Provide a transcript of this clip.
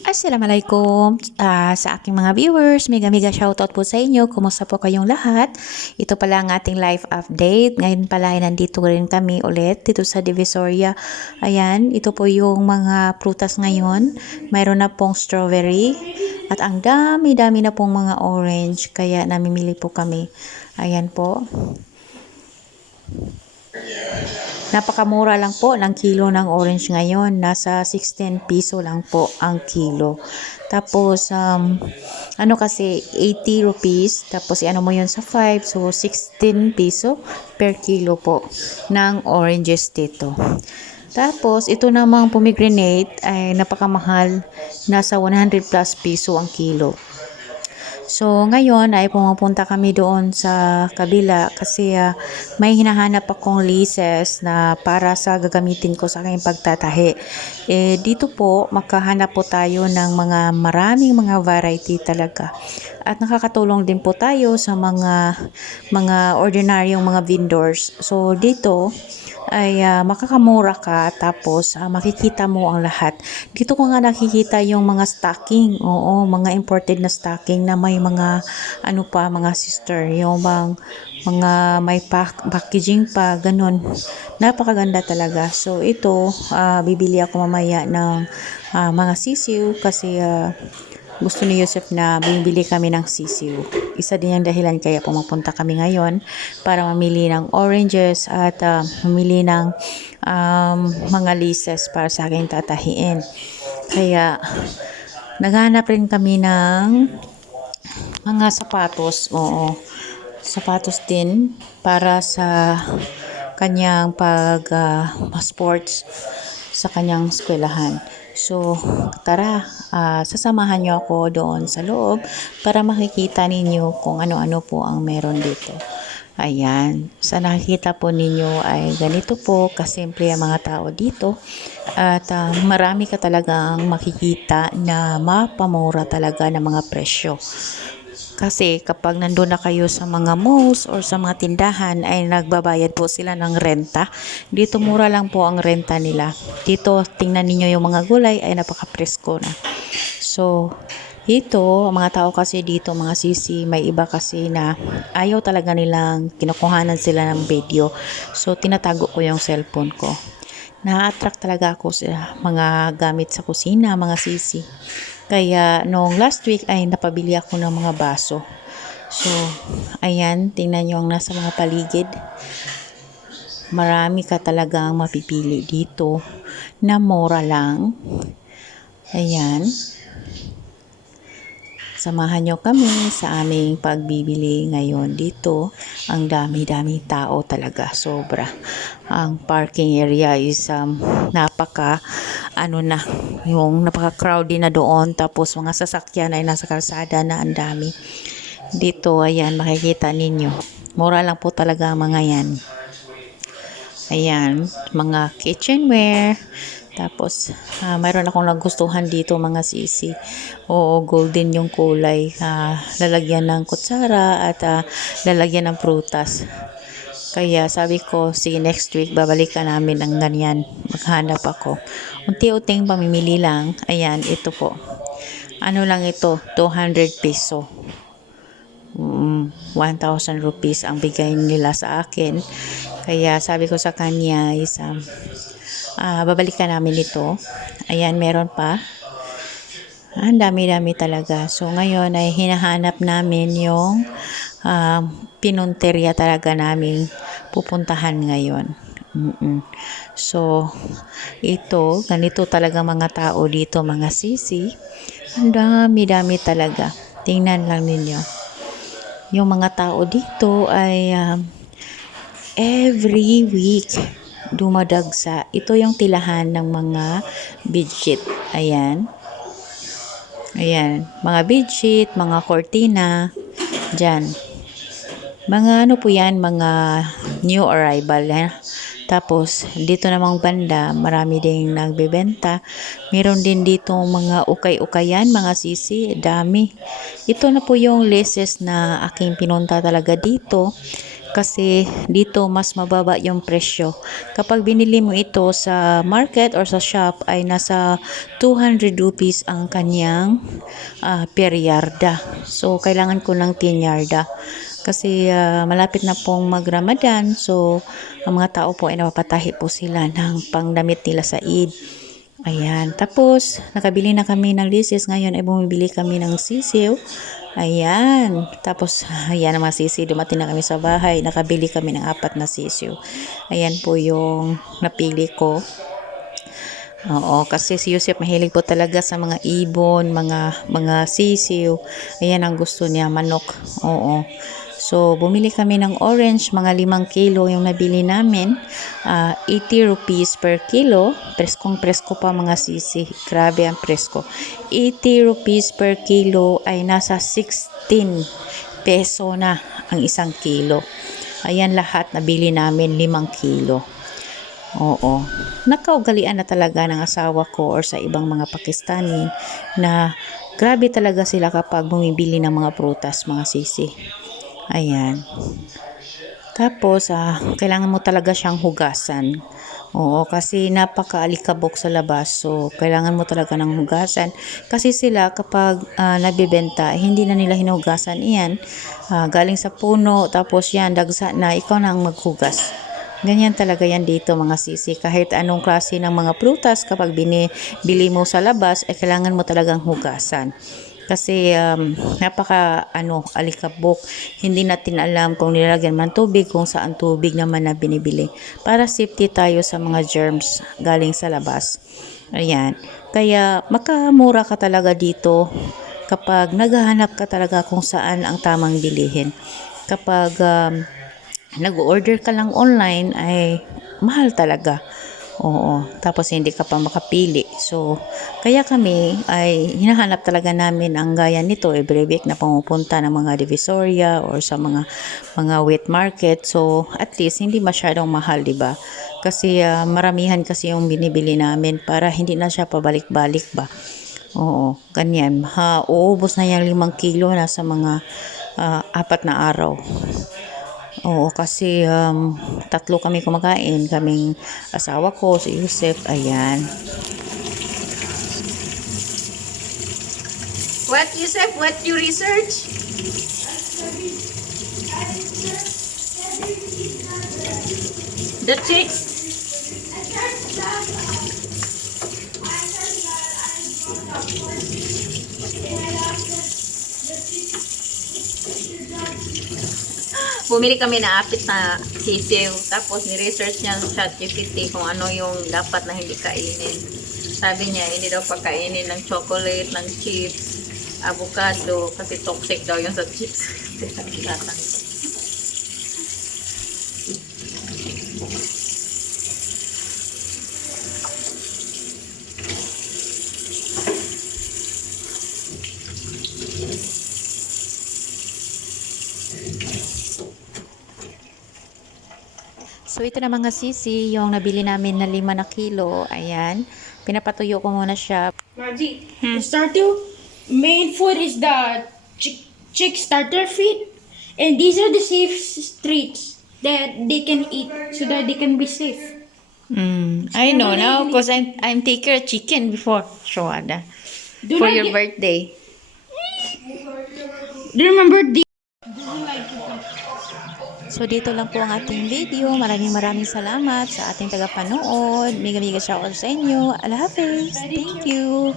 Assalamualaikum sa aking mga viewers. Mega mega shoutout po sa inyo. Kumusta po kayong lahat? Ito pala ang ating live update. Ngayon pala ay nandito rin kami ulit dito sa Divisoria. Ayan, ito po yung mga prutas ngayon. Mayroon na pong strawberry at ang dami-dami na pong mga orange. Kaya namimili po kami. Ayan po. Napakamura lang po ng kilo ng orange ngayon. Nasa 16 piso lang po ang kilo. Tapos, ano kasi, 80 rupees. Tapos, ano mo yun sa 5. So, 16 piso per kilo po ng oranges dito. Tapos, ito namang pomegranate ay napakamahal. Nasa 100 plus piso ang kilo. So, ngayon ay pumupunta kami doon sa kabila kasi may hinahanap akong leases na para sa gagamitin ko sa aking pagtatahi. Dito po, makahanap po tayo ng maraming mga variety talaga. At nakakatulong din po tayo sa mga ordinaryong mga vendors. So, dito ay makakamura ka tapos makikita mo ang lahat. Dito ko nga nakikita yung mga stocking. Oo, mga imported na stocking na may mga ano pa, mga sister, yung bang mga may packaging pa, ganun. Napakaganda talaga. So ito, bibili ako mamaya ng mga sisiw kasi gusto ni Yusef na bumili kami ng sisiw. Isa din ang dahilan kaya pumapunta kami ngayon para mamili ng oranges at mamili ng mga leases para sa aking tatahiin. Kaya naghanap rin kami ng mga sapatos. Oo, sapatos din para sa kanyang sports sa kanyang eskwelahan. So, tara, sasamahan niyo ako doon sa loob para makikita ninyo kung ano-ano po ang meron dito. Ayan, sa nakikita po ninyo ay ganito po kasimple ang mga tao dito at marami ka talagang makikita na mapamura talaga ng mga presyo. Kasi kapag nandun na kayo sa mga malls or sa mga tindahan ay nagbabayad po sila ng renta. Dito mura lang po ang renta nila. Dito tingnan niyo yung mga gulay ay napaka-presko na. So, dito, mga tao kasi dito, mga sisi, may iba kasi na ayaw talaga nilang kinukuhanan sila ng video. So, tinatago ko yung cellphone ko. Na-attract talaga ako sa mga gamit sa kusina, mga sisi. Kaya noong last week ay napabili ako ng mga baso. So, ayan, tingnan nyo ang nasa mga paligid. Marami ka talagang mapipili dito na mura lang. Ayan. Samahan nyo kami sa aming pagbibili ngayon dito. Ang dami-dami tao talaga, sobra. Ang parking area is napaka-crowded na doon. Tapos mga sasakyan ay nasa kalsada na ang dami. Dito, ayan, makikita ninyo. Mura lang po talaga ang mga yan. Ayan, mga kitchenware. Tapos, mayroon akong nagustuhan dito mga sisi. Oo, golden yung kulay. Lalagyan ng kutsara at lalagyan ng prutas. Kaya sabi ko, sige next week babalikan namin ng ganyan. Maghanap ako. Unti-unting pamimili lang. Ayan, ito po. Ano lang ito? 200 peso. 1,000 rupees ang bigay nila sa akin. Kaya sabi ko sa kanya is babalikan namin ito. Ayan, meron pa. Ang dami-dami talaga. So, ngayon ay hinahanap namin yung pinunteriya talaga namin pupuntahan ngayon. So, ganito talaga mga tao dito, mga sisi. Ang dami-dami talaga. Tingnan lang ninyo. Yung mga tao dito ay every week dumadagsa. Ito yung tilahan ng mga bedsheet. Ayan. Ayan. Mga bedsheet, mga cortina. Diyan. Mga ano po yan, mga new arrival. Tapos, dito namang banda, marami ding nagbebenta. Meron din dito mga ukay-ukayan, mga sisi, dami. Ito na po yung laces na aking pinunta talaga dito. kasi dito mas mababa yung presyo. Kapag binili mo ito sa market or sa shop ay nasa 200 rupees ang kanyang per yarda. So kailangan ko ng 10 yarda kasi malapit na pong mag-Ramadan, so ang mga tao po ay napapatahi po sila ng pangdamit nila sa Eid. Ayan, tapos nakabili na kami ng lisis, ngayon ay bumibili kami ng sisiw. Ayan, tapos ayan ang mga sisiw, dumating na kami sa bahay, nakabili kami ng 4 na sisiw. Ayan po yung napili ko. Oo, kasi si Yusef mahilig po talaga sa mga ibon, mga sisiw. Ayan ang gusto niya, manok. Oo. So, bumili kami ng orange, mga 5 kilo yung nabili namin. 80 rupees per kilo. Preskong presko pa mga sisi. Grabe ang presko. 80 rupees per kilo ay nasa 16 peso na ang 1 kilo. Ayan lahat nabili namin 5 kilo. Oo. Nakaugalian na talaga ng asawa ko or sa ibang mga Pakistani na grabe talaga sila kapag bumibili ng mga prutas, mga sisi. Ayan. Tapos, kailangan mo talaga siyang hugasan. Oo, kasi napaka-alikabok sa labas. So, kailangan mo talaga ng hugasan. Kasi sila kapag nagbebenta, hindi na nila hinugasan iyan. Galing sa puno, tapos yan, dagsa na, ikaw na ang maghugas. Ganyan talaga yan dito mga sisi. Kahit anong klase ng mga prutas, kapag binibili mo sa labas, ay kailangan mo talagang hugasan. Kasi alikabok. Hindi natin alam kung nilagyan man tubig, kung saan tubig naman na binibili. Para safety tayo sa mga germs galing sa labas. Ayan. Kaya makamura ka talaga dito kapag naghahanap ka talaga kung saan ang tamang bilihin. Kapag nag-order ka lang online ay mahal talaga. Oo, tapos hindi ka pa makapili. So, kaya kami ay hinahanap talaga namin ang gaya nito every week na pumupunta ng mga Divisoria or sa mga wet market. So, at least hindi masyadong mahal, 'di ba? Kasi maramihan kasi yung binibili namin para hindi na siya pabalik-balik ba. Oo, ganyan. Uubos na yung 5 kilo na sa mga 4 na araw. Oo, kasi 3 kami kumakain, kaming asawa ko, si Yusef, ayan. What, Yusef? What you research? The chicks? Bumili kami na 4 na sisiw. Tapos ni-research niya sa ChatGPT kung ano yung dapat na hindi kainin. Sabi niya, hindi daw pagkainin ng chocolate, ng chips, avocado, kasi toxic daw yung sa chips. So, ito na mga sisi, yung nabili namin na 5 na kilo. Ayan. Pinapatuyo ko muna siya. Margie, the starter main food is the chick starter feed, and these are the safe treats that they can eat so that they can be safe. I know now because I'm take care of chicken before, Shawada. Do For not your get- birthday. Do you remember the? So, dito lang po ang ating video. Maraming salamat sa ating tagapanood. Mega shoutout sa inyo. Allah Hafiz. Thank you.